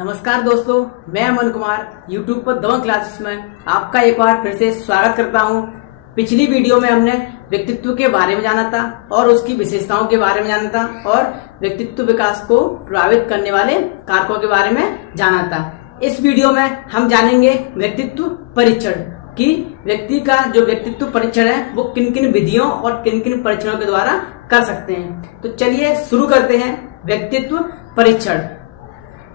नमस्कार दोस्तों, मैं अमन कुमार YouTube पर दबंग क्लासेस में आपका एक बार फिर से स्वागत करता हूं। पिछली वीडियो में हमने व्यक्तित्व के बारे में जाना था और उसकी विशेषताओं के बारे में जाना था और व्यक्तित्व विकास को प्रभावित करने वाले कारकों के बारे में जाना था। इस वीडियो में हम जानेंगे व्यक्तित्व परीक्षण कि व्यक्ति का जो व्यक्तित्व परीक्षण है वो किन किन विधियों और किन किन परीक्षणों के द्वारा कर सकते हैं। तो चलिए शुरू करते हैं। व्यक्तित्व परीक्षण।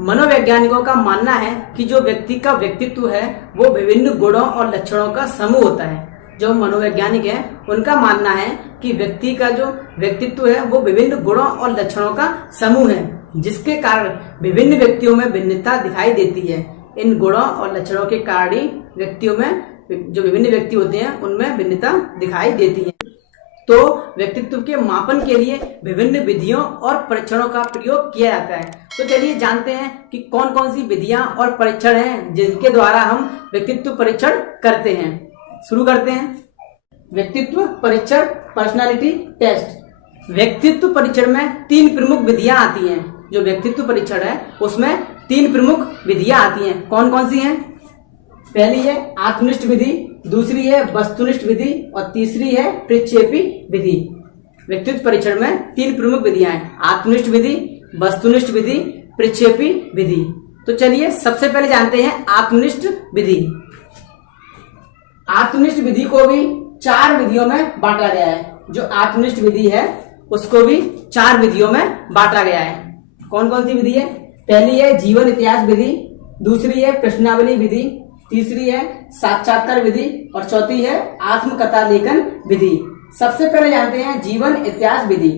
मनोवैज्ञानिकों का मानना है कि जो व्यक्ति का व्यक्तित्व है वो विभिन्न गुणों और लक्षणों का समूह होता है। जो मनोवैज्ञानिक हैं उनका मानना है कि व्यक्ति का जो व्यक्तित्व है वो विभिन्न गुणों और लक्षणों का समूह है, जिसके कारण विभिन्न व्यक्तियों में भिन्नता दिखाई देती है। इन गुणों और लक्षणों के कारण ही व्यक्तियों में जो विभिन्न व्यक्ति होते हैं उनमें भिन्नता दिखाई देती है। तो व्यक्तित्व के मापन के लिए विभिन्न विधियों और परीक्षणों का प्रयोग किया जाता है। तो चलिए जानते हैं कि कौन कौन सी विधियां और परीक्षण हैं जिनके द्वारा हम व्यक्तित्व परीक्षण करते हैं। शुरू करते हैं। व्यक्तित्व परीक्षण, पर्सनालिटी टेस्ट। व्यक्तित्व परीक्षण में तीन प्रमुख विधियां आती हैं। जो व्यक्तित्व परीक्षण है उसमें तीन प्रमुख विधियां आती हैं। कौन कौन सी हैं? पहली है आत्मनिष्ठ विधि, दूसरी है वस्तुनिष्ठ विधि और तीसरी है प्रक्षेपी विधि। व्यक्तित्व परीक्षण में तीन प्रमुख विधियां हैं: आत्मनिष्ठ विधि, वस्तुनिष्ठ विधि, प्रक्षेपी विधि। तो चलिए सबसे पहले जानते हैं आत्मनिष्ठ विधि। आत्मनिष्ठ विधि को भी चार विधियों में बांटा गया है। जो आत्मनिष्ठ विधि है उसको भी चार विधियों में बांटा गया है। कौन कौन सी विधि है? पहली है जीवन इतिहास विधि, दूसरी है प्रश्नावली विधि, तीसरी है साक्षात्कार विधि और चौथी है आत्मकथा लेखन विधि। सबसे पहले जानते हैं जीवन इतिहास विधि।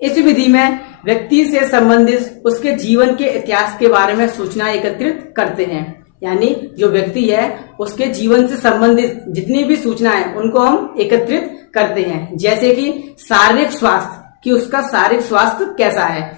इस विधि में व्यक्ति से संबंधित उसके जीवन के इतिहास के बारे में सूचना एकत्रित करते हैं। यानी जो व्यक्ति है उसके जीवन से संबंधित जितनी भी सूचना है उनको हम एकत्रित करते हैं। जैसे कि शारीरिक स्वास्थ्य, कि उसका शारीरिक स्वास्थ्य कैसा है,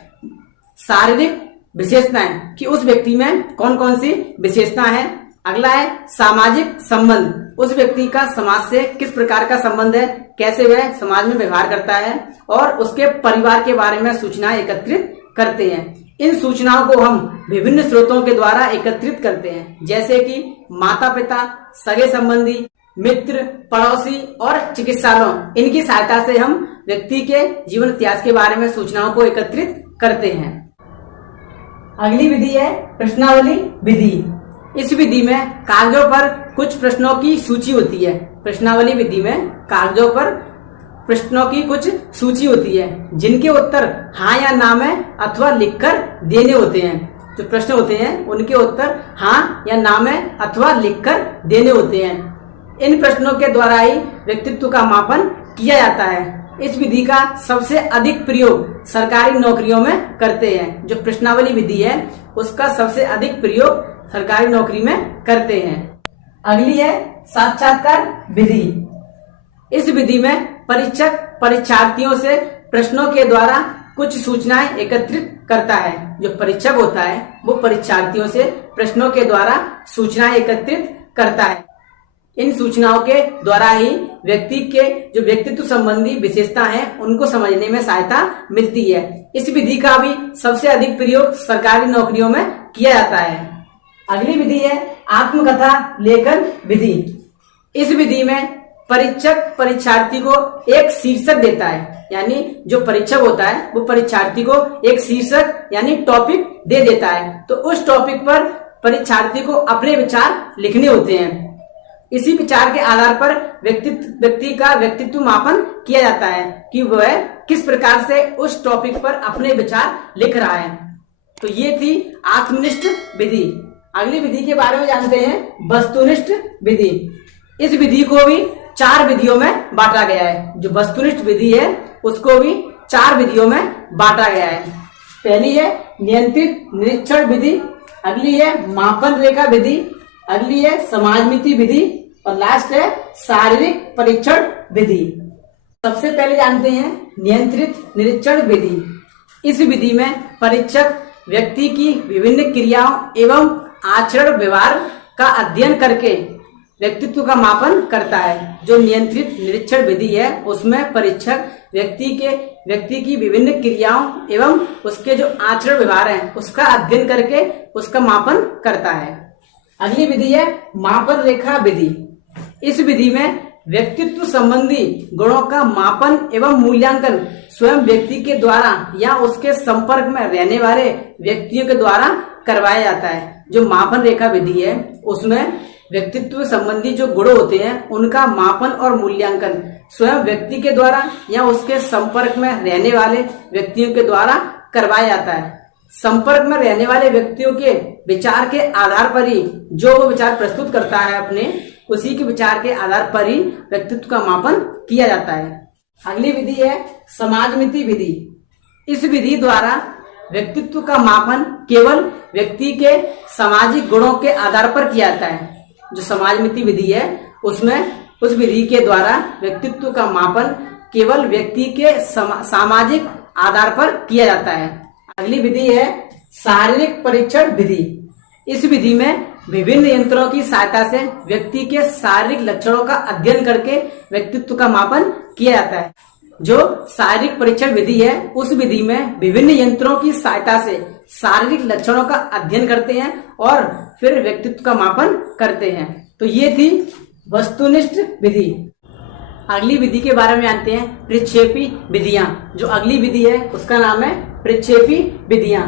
शारीरिक विशेषताएं कि उस व्यक्ति में कौन कौन सी विशेषता है। अगला है सामाजिक संबंध, उस व्यक्ति का समाज से किस प्रकार का संबंध है, कैसे वह समाज में व्यवहार करता है, और उसके परिवार के बारे में सूचना एकत्रित करते हैं। इन सूचनाओं को हम विभिन्न स्रोतों के द्वारा एकत्रित करते हैं, जैसे कि माता पिता, सगे संबंधी, मित्र, पड़ोसी और चिकित्सालयों। इनकी सहायता से हम व्यक्ति के जीवन इतिहास के बारे में सूचनाओं को एकत्रित करते हैं। अगली विधि है प्रश्नावली विधि। इस विधि में कागजों पर कुछ प्रश्नों की सूची होती है। प्रश्नावली विधि में कागजों पर प्रश्नों की कुछ सूची होती है जिनके उत्तर हाँ या ना में अथवा लिखकर देने होते हैं। जो प्रश्न होते हैं उनके उत्तर हाँ या ना में अथवा लिखकर देने होते हैं। इन प्रश्नों के द्वारा ही व्यक्तित्व का मापन किया जाता है। इस विधि का सबसे अधिक प्रयोग सरकारी नौकरियों में करते हैं। जो प्रश्नावली विधि है उसका सबसे अधिक प्रयोग सरकारी नौकरी में करते हैं। अगली है साक्षात्कार विधि। इस विधि में परीक्षक परीक्षार्थियों से प्रश्नों के द्वारा कुछ सूचनाएं एकत्रित करता है। जो परीक्षक होता है वो परीक्षार्थियों से प्रश्नों के द्वारा सूचनाएं एकत्रित करता है। इन सूचनाओं के द्वारा ही व्यक्ति के जो व्यक्तित्व संबंधी विशेषता हैं उनको समझने में सहायता मिलती है। इस विधि का भी सबसे अधिक प्रयोग सरकारी नौकरियों में किया जाता है। अगली विधि है आत्मकथा लेखन विधि। इस विधि में परीक्षक परीक्षार्थी को एक शीर्षक देता है। यानी जो परीक्षक होता है वो परीक्षार्थी को एक शीर्षक यानी टॉपिक दे देता है। तो उस टॉपिक पर परीक्षार्थी को अपने विचार लिखने होते हैं। इसी विचार के आधार पर व्यक्ति का व्यक्तित्व मापन किया जाता है कि वह किस प्रकार से उस टॉपिक पर अपने विचार लिख रहा है। तो ये थी आत्मनिष्ठ विधि। अगली विधि के बारे में जानते हैं वस्तुनिष्ठ विधि। इस विधि को भी चार विधियों में बांटा गया है। जो वस्तुनिष्ठ विधि है उसको भी चार विधियों में बांटा गया है। पहली है नियंत्रित निरीक्षण विधि, अगली है मापन रेखा विधि, अगली है समाजमिति विधि और लास्ट है शारीरिक परीक्षण विधि। सबसे पहले जानते हैं नियंत्रित निरीक्षण विधि। इस विधि में परीक्षक व्यक्ति की विभिन्न क्रियाओं एवं आचरण व्यवहार का अध्ययन करके व्यक्तित्व का मापन करता है। जो नियंत्रित निरीक्षण विधि है उसमें परीक्षक व्यक्ति की विभिन्न क्रियाओं एवं उसके जो आचरण व्यवहार है उसका अध्ययन करके उसका मापन करता है। अगली विधि है मापन रेखा विधि। इस विधि में व्यक्तित्व संबंधी गुणों का मापन एवं मूल्यांकन स्वयं व्यक्ति के द्वारा या उसके संपर्क में रहने वाले व्यक्तियों के द्वारा करवाया जाता है। जो मापन रेखा विधि है उसमें व्यक्तित्व संबंधी जो गुण होते हैं उनका मापन और मूल्यांकन स्वयं व्यक्ति के द्वारा या उसके संपर्क में रहने वाले व्यक्तियों के द्वारा करवाया जाता है। संपर्क में रहने वाले व्यक्तियों के विचार के आधार पर ही जो वो विचार प्रस्तुत करता है अपने उसी के विचार के आधार पर ही व्यक्तित्व का मापन किया जाता है। अगली विधि है समाजमिति विधि। इस विधि द्वारा व्यक्तित्व का मापन केवल व्यक्ति के सामाजिक गुणों के आधार पर किया जाता है। जो समाजमिति विधि है उसमें उस विधि के द्वारा व्यक्तित्व का मापन केवल व्यक्ति के सामाजिक आधार पर किया जाता है। अगली विधि है शारीरिक परीक्षण विधि। इस विधि में विभिन्न यंत्रों की सहायता से व्यक्ति के शारीरिक लक्षणों का अध्ययन करके व्यक्तित्व का मापन किया जाता है। जो शारीरिक परीक्षण विधि है उस विधि में विभिन्न यंत्रों की सहायता से शारीरिक लक्षणों का अध्ययन करते हैं और फिर व्यक्तित्व का मापन करते हैं। तो ये थी वस्तुनिष्ठ विधि। अगली विधि के बारे में जानते हैं प्रक्षेपी विधियां। जो अगली विधि है उसका नाम है प्रक्षेपी विधियां।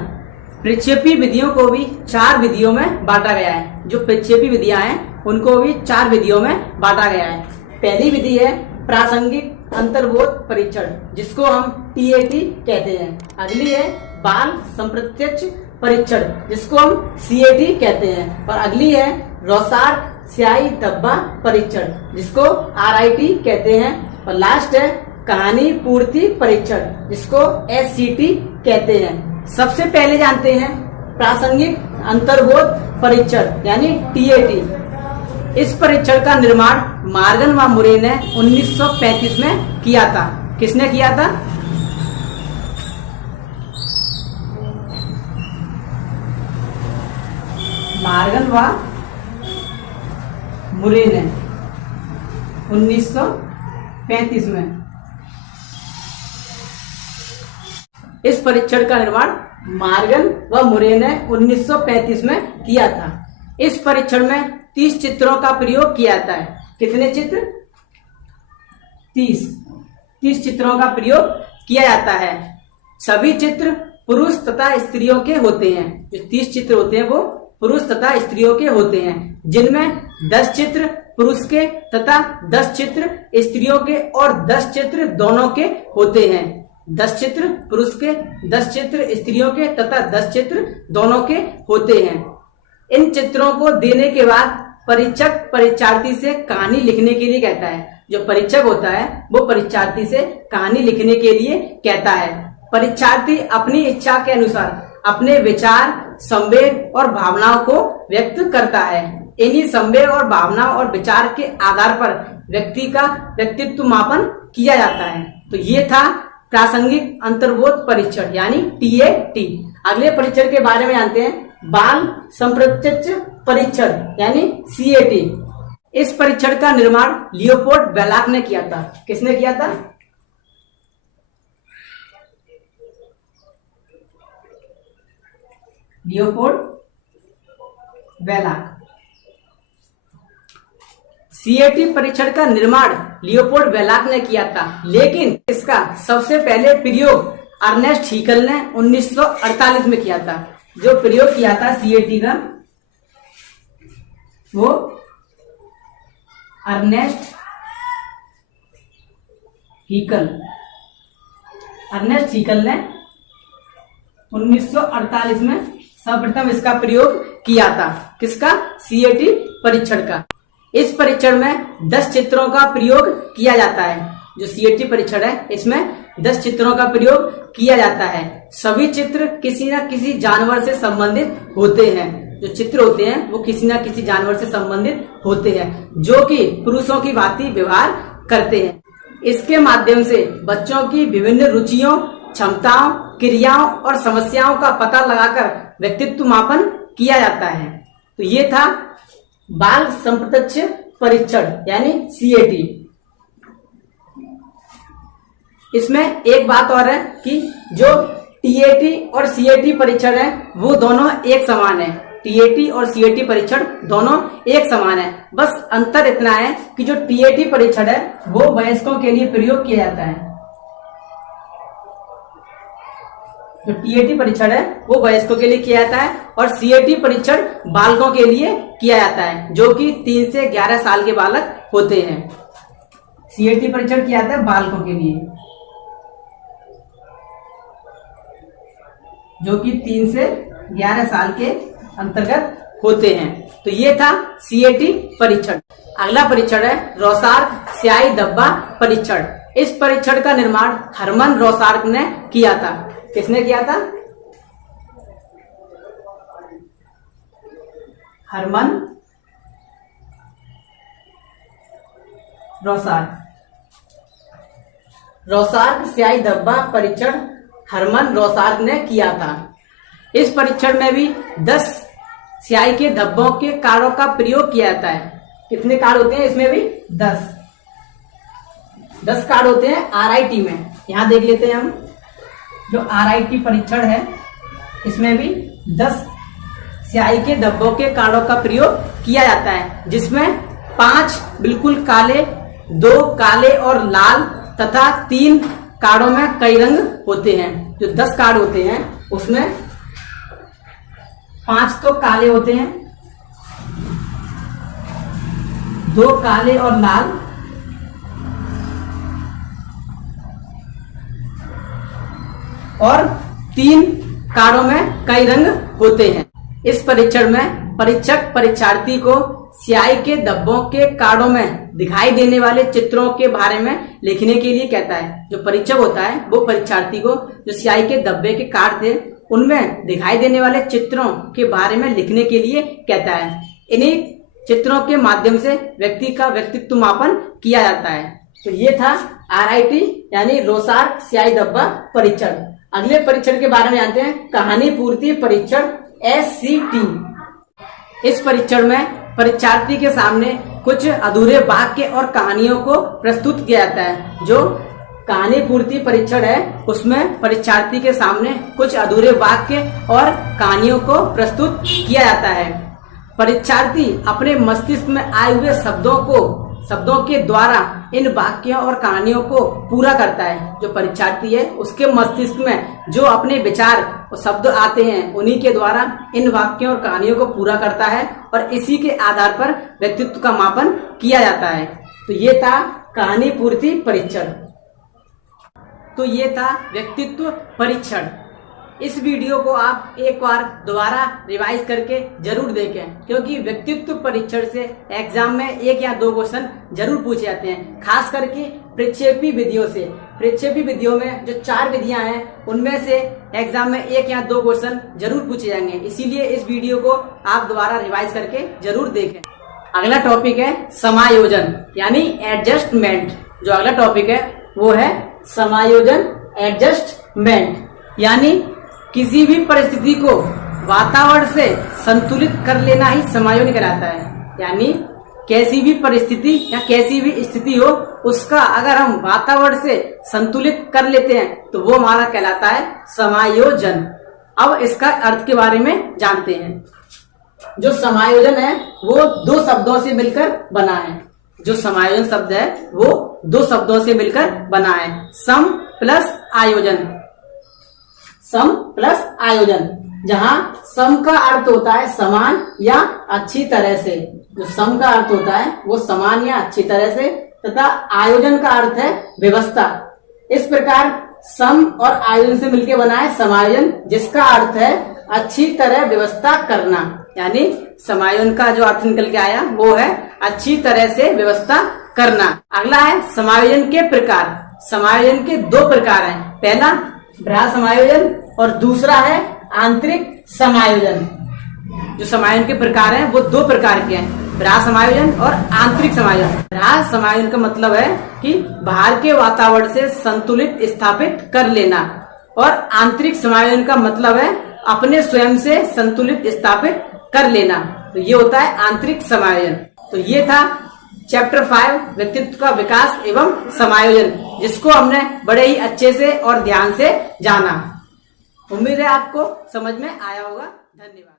प्रक्षेपी विधियों को भी 4 विधियों में बांटा गया है। जो प्रक्षेपी विधियां हैं उनको भी 4 विधियों में बांटा गया है। पहली विधि है प्रासंगिक अंतर्बोध परीक्षण जिसको हम TAT कहते हैं। अगली है बाल संप्रत्यक्ष परीक्षण जिसको हम CAT कहते हैं। और अगली है रौसार स्याही धब्बा परीक्षण जिसको RIT कहते हैं। और लास्ट है कहानी पूर्ति परीक्षण जिसको SCT कहते हैं। सबसे पहले जानते हैं प्रासंगिक अंतर्बोध परीक्षण यानी TAT। इस परीक्षण का निर्माण मॉर्गन व मुरे ने 1935 में किया था। किसने किया था? मॉर्गन व मुरे ने 1935 में इस परीक्षण का निर्माण मॉर्गन व मुरे ने 1935 में किया था। इस परीक्षण में 30 चित्रों का प्रयोग किया जाता है। कितने चित्र? 30 चित्रों का प्रयोग किया जाता है। सभी चित्र पुरुष तथा स्त्रियों के होते हैं। जो 30 चित्र होते हैं वो पुरुष तथा स्त्रियों के होते हैं, जिनमें 10 चित्र पुरुष के तथा 10 चित्र स्त्रियों के और 10 चित्र दोनों के होते हैं। 10 चित्र पुरुष के, 10 चित्र स्त्रियों के तथा 10 चित्र दोनों के होते हैं। इन चित्रों को देने के बाद परीक्षक परीक्षार्थी से कहानी लिखने के लिए कहता है। जो परीक्षक होता है वो परीक्षार्थी से कहानी लिखने के लिए कहता है। परीक्षार्थी अपनी इच्छा के अनुसार अपने विचार, संवेग और भावनाओं को व्यक्त करता है। इन्हीं संवेग और भावनाओं और विचार के आधार पर व्यक्ति का व्यक्तित्व मापन किया जाता है। तो ये था प्रासंगिक अंतर्बोध परीक्षण यानी TAT। अगले परीक्षण के बारे में जानते हैं बाल संप्रत्यक्ष परीक्षण यानी CAT। इस परीक्षण का निर्माण लियोपोल्ड बेलाक ने किया था। किसने किया था? लियोपोल्ड बेलाक। CAT परीक्षण का निर्माण लियोपोल्ड बेलाक ने किया था, लेकिन इसका सबसे पहले प्रयोग अर्नेस्ट हीकल ने 1948 में किया था। जो प्रयोग किया था CAT का वो अर्नेस्ट हीकल ने 1948 में सर्वप्रथम इसका प्रयोग किया था। किसका? CAT परीक्षण का। इस परीक्षण में 10 चित्रों का प्रयोग किया जाता है। जो CAT परीक्षण है इसमें 10 चित्रों का प्रयोग किया जाता है। सभी चित्र किसी न किसी जानवर से संबंधित होते हैं। जो चित्र होते हैं वो किसी न किसी जानवर से संबंधित होते हैं जो कि पुरुषों की भांति व्यवहार करते हैं। इसके माध्यम से बच्चों की विभिन्न रुचियों, क्षमताओं, क्रियाओं और समस्याओं का पता लगाकर व्यक्तित्व मापन किया जाता है। तो ये था बाल संप्रत्यक्ष परीक्षण यानी सीएटी। इसमें एक बात और है कि जो टीएटी और सीएटी परीक्षण है वो दोनों एक समान है। टीएटी और सीएटी परीक्षण दोनों एक समान है, बस अंतर इतना है कि जो टीएटी परीक्षण है वो वयस्कों के लिए प्रयोग किया जाता है। जो टीएटी परीक्षण है वो वयस्कों के लिए किया जाता है और सीएटी परीक्षण बालकों के लिए किया जाता है, जो कि 3 से 11 साल के बालक होते हैं। सीएटी परीक्षण किया जाता है बालकों के लिए, जो कि 3 से 11 साल के अंतर्गत होते हैं। तो ये था सीएटी परीक्षण। अगला परीक्षण है रॉसार्क स्याही धब्बा परीक्षण। इस परीक्षण का निर्माण हरमन रॉसार्क ने किया था। किसने किया था? हरमन रॉसार्क। रॉसार्क स्याही धब्बा परीक्षण हरमन रॉसार्क ने किया था। इस परीक्षण में भी 10 स्याही के धब्बों के कार्डों का प्रयोग किया जाता है। कितने कार्ड होते हैं इसमें भी? 10 कार्ड होते हैं आरआईटी में। यहां देख लेते हैं हम, जो आरआईटी परीक्षण है इसमें भी 10 स्याही के धब्बों के कार्डों का प्रयोग किया जाता है, जिसमें 5 बिल्कुल काले, 2 काले और लाल तथा 3 कार्डों में कई रंग होते हैं। जो 10 कार्ड होते हैं उसमें 5 तो काले होते हैं, 2 काले और लाल, और 3 कार्डों में कई रंग होते हैं। इस परीक्षण में परीक्षक परीक्षार्थी को स्याही के धब्बों के कार्डों में दिखाई देने वाले चित्रों के बारे में लिखने के लिए कहता है। जो परीक्षक होता है वो परीक्षार्थी को जो स्याही के धब्बे के कार्ड थे उनमें दिखाई देने वाले चित्रों के बारे में लिखने के लिए कहता है। इन्हीं चित्रों के माध्यम से व्यक्ति का व्यक्तित्व मापन किया जाता है। तो ये था आरआईटी यानी रॉसार्क स्याही धब्बा परीक्षण। अगले परीक्षण के बारे में जानते हैं, कहानी पूर्ति परीक्षण एससीटी। इस परीक्षण में परीक्षार्थी के सामने कुछ अधूरे वाक्य और कहानियों को प्रस्तुत किया जाता है। जो कहानी पूर्ति परीक्षण है उसमें परीक्षार्थी के सामने कुछ अधूरे वाक्य और कहानियों को प्रस्तुत किया जाता है। परीक्षार्थी अपने मस्तिष्क में आए हुए शब्दों के द्वारा इन वाक्यों और कहानियों को पूरा करता है। जो परीक्षार्थी है उसके मस्तिष्क में जो अपने विचार और शब्द आते हैं उन्हीं के द्वारा इन वाक्यों और कहानियों को पूरा करता है और इसी के आधार पर व्यक्तित्व का मापन किया जाता है। तो ये था कहानी पूर्ति परीक्षण। तो ये था व्यक्तित्व परीक्षण। इस वीडियो को आप एक बार दोबारा रिवाइज करके जरूर देखें, क्योंकि व्यक्तित्व परीक्षण से एग्जाम में 1 या 2 क्वेश्चन जरूर पूछे जाते हैं, खास करके प्रक्षेपी विधियों से। प्रक्षेपी विधियों में जो 4 विधियां हैं उनमें से एग्जाम में 1 या 2 क्वेश्चन जरूर पूछे जाएंगे। इसीलिए इस वीडियो को आप दोबारा रिवाइज करके जरूर देखें। अगला टॉपिक है समायोजन यानी एडजस्टमेंट। जो अगला टॉपिक है वो है समायोजन एडजस्टमेंट, यानी किसी भी परिस्थिति को वातावरण से संतुलित कर लेना ही समायोजन कहलाता है। यानी कैसी भी परिस्थिति या कैसी भी स्थिति हो उसका अगर हम वातावरण से संतुलित कर लेते हैं तो वो हमारा कहलाता है समायोजन। अब इसका अर्थ के बारे में जानते हैं। जो समायोजन है वो 2 शब्दों से मिलकर बना है। जो समायोजन शब्द है वो 2 शब्दों से मिलकर बना है, सम प्लस आयोजन। सम प्लस आयोजन, जहां सम का अर्थ होता है समान या अच्छी तरह से। जो सम का अर्थ होता है वो समान या अच्छी तरह से, तथा आयोजन का अर्थ है व्यवस्था। इस प्रकार सम और आयोजन से मिलकर बना है समायोजन, जिसका अर्थ है अच्छी तरह व्यवस्था करना। यानी समायोजन का जो अर्थ निकल के आया वो है अच्छी तरह से व्यवस्था करना। अगला है समायोजन के प्रकार। समायोजन के 2 प्रकार हैं, पहला बाह्य समायोजन और दूसरा है आंतरिक समायोजन। जो समायोजन के प्रकार हैं वो 2 प्रकार के हैं, बाह्य समायोजन और आंतरिक समायोजन। बाह्य समायोजन का मतलब है कि बाहर के वातावरण से संतुलित स्थापित कर लेना, और आंतरिक समायोजन का मतलब है अपने स्वयं से संतुलित स्थापित कर लेना। तो ये होता है आंतरिक समायोजन। तो ये था चैप्टर 5 व्यक्तित्व का विकास एवं समायोजन, जिसको हमने बड़े ही अच्छे से और ध्यान से जाना। उम्मीद है आपको समझ में आया होगा। धन्यवाद।